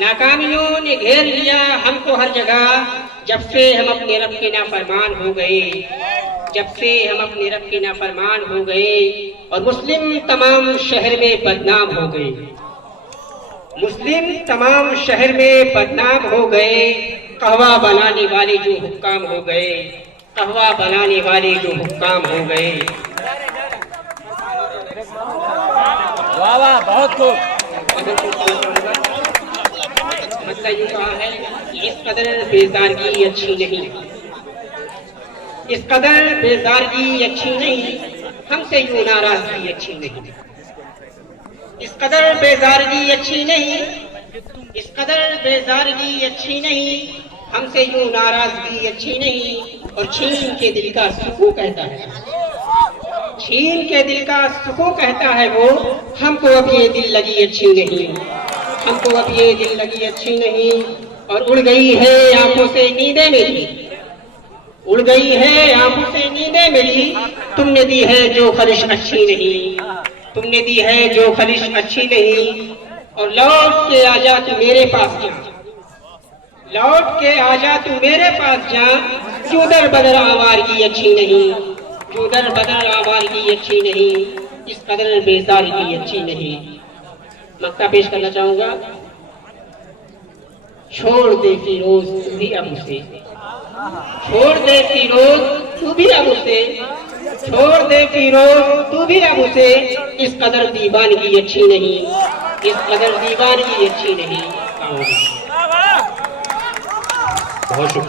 नाकामियों ने घेर लिया हमको हर जगह, जब से हम अपने रब के नाफरमान हो गए, जब से हम अपने रब के नाफरमान हो गए और मुस्लिम तमाम शहर में बदनाम हो गए, मुस्लिम तमाम शहर में बदनाम हो गए। कहवा बनाने वाले जो हुक्काम हो गए, कहवा बनाने वाले जो हुक्काम हो गए। वाह वाह, बहुत खूब। मतलब ये कहा है कि इस कदर बेजारगी अच्छी नहीं, इस कदर बेजारगी अच्छी नहीं, हमसे यूं नाराजगी अच्छी नहीं। इस कदर बेजारगी अच्छी नहीं, इस कदर बेजारगी अच्छी नहीं, हमसे यूं नाराजगी अच्छी नहीं। और छीन के दिल का सुकून कहता है, छीन के दिल का सुकून कहता है वो, हमको अब ये दिल लगी अच्छी नहीं, हमको अब ये दिल लगी अच्छी नहीं। और उड़ गई है आंखों से नींदें मेरी, उड़ गई है आंखों से नींदें मेरी। तुमने दी है जो ख्वाहिश अच्छी नहीं, तुमने दी है जो ख्वाहिश अच्छी नहीं। और लौट के आजा तू मेरे पास जा, लौट के आजा तू मेरे पास जा। जो दर बदर आवारगी अच्छी नहीं, जो दर बदर आवारगी अच्छी नहीं, इस कदर बेजारगी अच्छी नहीं। मक्ता पेश करना चाहूंगा। छोड़ दे फिरोज तू भी अब उसे, छोड़ दे फिरोज तू भी अब उसे, छोड़ दे फिरोज तू भी अब उसे। इस कदर दीवानगी अच्छी नहीं, इस कदर दीवानगी अच्छी नहीं। बहुत शुक्रिया।